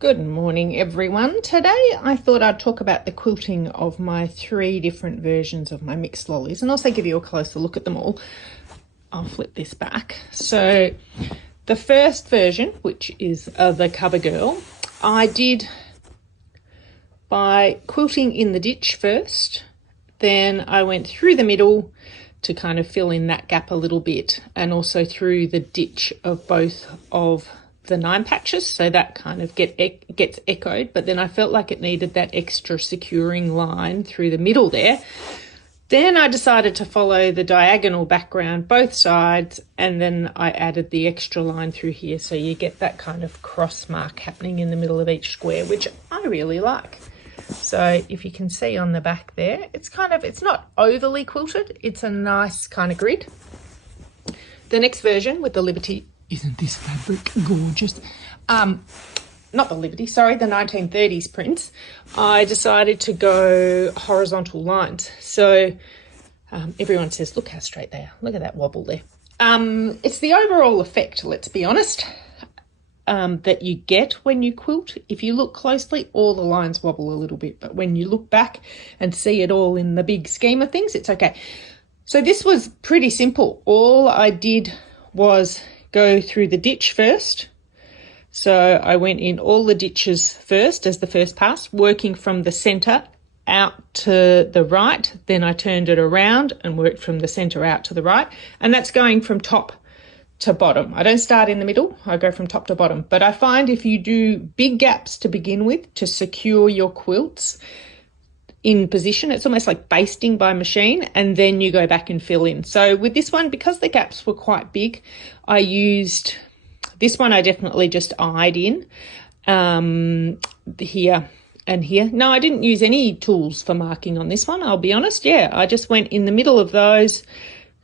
Good morning everyone. Today I thought I'd talk about the quilting of my 3 different versions of my mixed lollies and also give you a closer look at them all. I'll flip this back. So the first version, which is the cover girl, I did by quilting in the ditch first, then I went through the middle to kind of fill in that gap a little bit, and also through the ditch of both of the 9 patches, so that kind of gets echoed, but then I felt like it needed that extra securing line through the middle there. Then I decided to follow the diagonal background both sides, and then I added the extra line through here, so you get that kind of cross mark happening in the middle of each square, which I really like. So if you can see on the back there, it's not overly quilted, it's a nice kind of grid. The next version with the Liberty, isn't this fabric gorgeous? Not the Liberty, sorry, the 1930s prints. I decided to go horizontal lines. So everyone says, look how straight they are. Look at that wobble there. It's the overall effect, let's be honest, that you get when you quilt. If you look closely, all the lines wobble a little bit, but when you look back and see it all in the big scheme of things, it's okay. So this was pretty simple. All I did was go through the ditch first. So I went in all the ditches first as the first pass, working from the centre out to the right. Then I turned it around and worked from the centre out to the right. And that's going from top to bottom. I don't start in the middle, I go from top to bottom. But I find if you do big gaps to begin with to secure your quilts in position, it's almost like basting by machine, and then you go back and fill in. So with this one, because the gaps were quite big, I used this one. I definitely just eyed in here and here. No, I didn't use any tools for marking on this one, I'll be honest. Yeah, I just went in the middle of those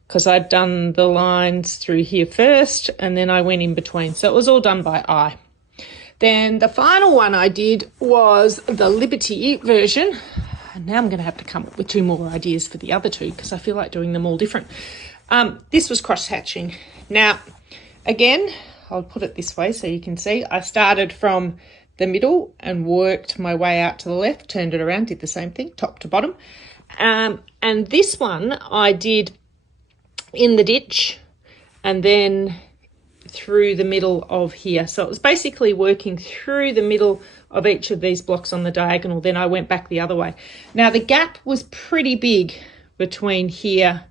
because I'd done the lines through here first, and then I went in between. So it was all done by eye. Then the final one I did was the Liberty version. And now I'm going to have to come up with 2 more ideas for the other 2 because I feel like doing them all different. This was cross hatching. Now, again, I'll put it this way so you can see. I started from the middle and worked my way out to the left, turned it around, did the same thing, top to bottom. And this one I did in the ditch and then through the middle of here. So it was basically working through the middle of each of these blocks on the diagonal. Then I went back the other way. Now the gap was pretty big between here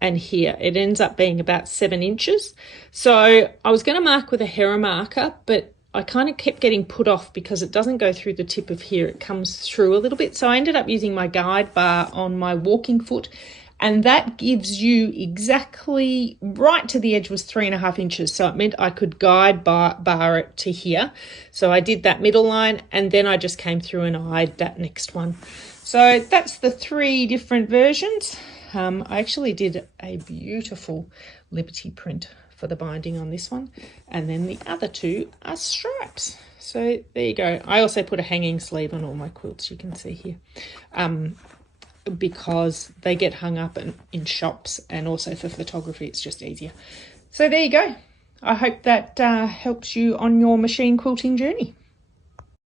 and here. It ends up being about 7 inches. So I was going to mark with a Hera marker, but I kind of kept getting put off because it doesn't go through the tip of here. It comes through a little bit. So I ended up using my guide bar on my walking foot, and that gives you exactly right to the edge was 3.5 inches. So it meant I could guide bar it to here. So I did that middle line, and then I just came through and eyed that next one. So that's the 3 different versions. I actually did a beautiful Liberty print for the binding on this one. And then the other 2 are stripes. So there you go. I also put a hanging sleeve on all my quilts, you can see here. Because they get hung up in shops, and also for photography it's just easier. So there you go. I hope that helps you on your machine quilting journey.